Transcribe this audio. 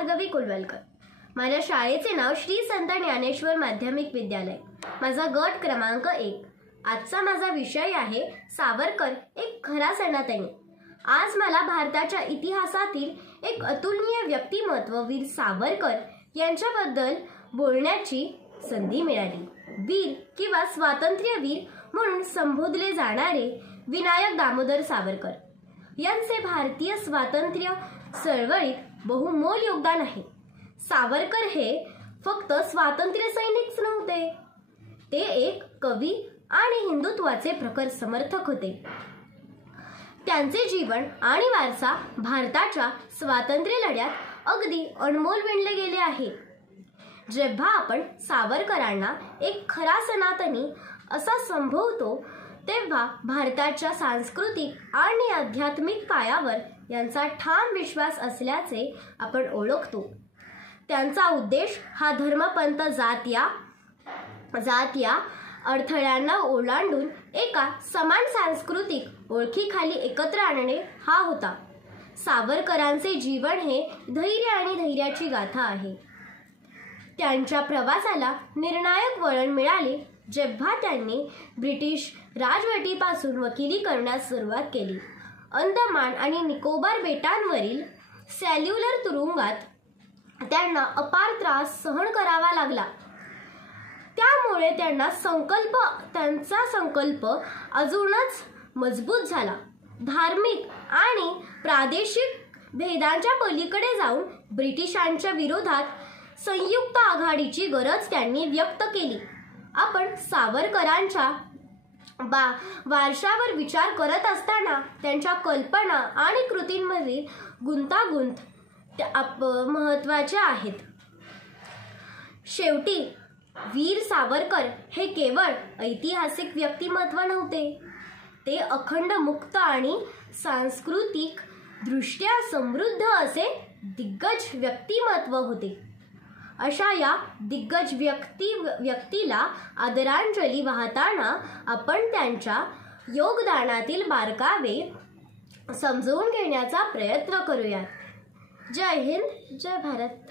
भार्गवी कुलवलकर। माझ्या शाळेचे नाव श्री संत ज्ञानेश्वर माध्यमिक विद्यालय। माझा गट क्रमांक 1। आजचा माझा विषय आहे सावरकर एक खरा सनातनी। आज मला भारताच्या इतिहासातील एक अतुलनीय व्यक्तिमत्व वीर सावरकर यांच्याबद्दल बोलण्याची संधी मिळाली। वीर किंवा स्वातंत्र्यवीर म्हणून संबोधले जाणारे विनायक दामोदर सावरकर यांचे भारतीय स्वातंत्र्य चळवळीत बहुमोल योगदान आहे। सावरकर हे फक्त स्वातंत्र्य सैनिकच नव्हते, ते एक कवी आणि हिंदुत्वाचे प्रखर समर्थक होते। त्यांचे जीवन आणि वारसा भारताच्या स्वातंत्र्य लढ्यात अगदी अनमोल विणले गेले आहे। जेव्हा आपण सावरकरांना एक खरा सनातनी असा संबोधतो तेव्हा भारताच्या सांस्कृतिक आणि आध्यात्मिक पायावर यांचा ठाम विश्वास असल्याचे आपण ओळखतो। त्यांचा उद्देश हा धर्मपंथ जात या अडथळ्यांना ओलांडून एका समान सांस्कृतिक ओळखीखाली एकत्र आणणे हा होता। सावरकरांचे जीवन हे धैर्य आणि धैर्याची गाथा आहे। त्यांच्या प्रवासाला निर्णायक वळण मिळाले जेव्हा त्यांनी ब्रिटिश राजवटीपासून वकिली करण्यास सुरुवात केली। अंदमान आणि निकोबार बेटांवरील सेल्युलर तुरुंगात त्यांना अपार त्रास सहन करावा लागला। त्यामुळे त्यांचा संकल्प अजूनच मजबूत झाला। धार्मिक आणि प्रादेशिक भेदांच्या पलीकडे जाऊन ब्रिटिशांच्या विरोधात संयुक्त आघाडीची गरज त्यांनी व्यक्त केली। आपण सावरकरांच्या वारशावर विचार करत असताना त्यांच्या कल्पना आणि कृतींमधील गुंतागुंत महत्त्वाच्या आहेत। शेवटी वीर सावरकर हे केवळ ऐतिहासिक व्यक्तिमत्व नव्हते, ते अखंड मुक्त आणि सांस्कृतिक दृष्ट्या समृद्ध असे दिग्गज व्यक्तिमत्व होते। अशा या दिग्गज व्यक्तीला आदरांजली वाहताना आपण त्यांच्या योगदानातील बारकावे समजून घेण्याचा प्रयत्न करूया। जय हिंद, जय भारत।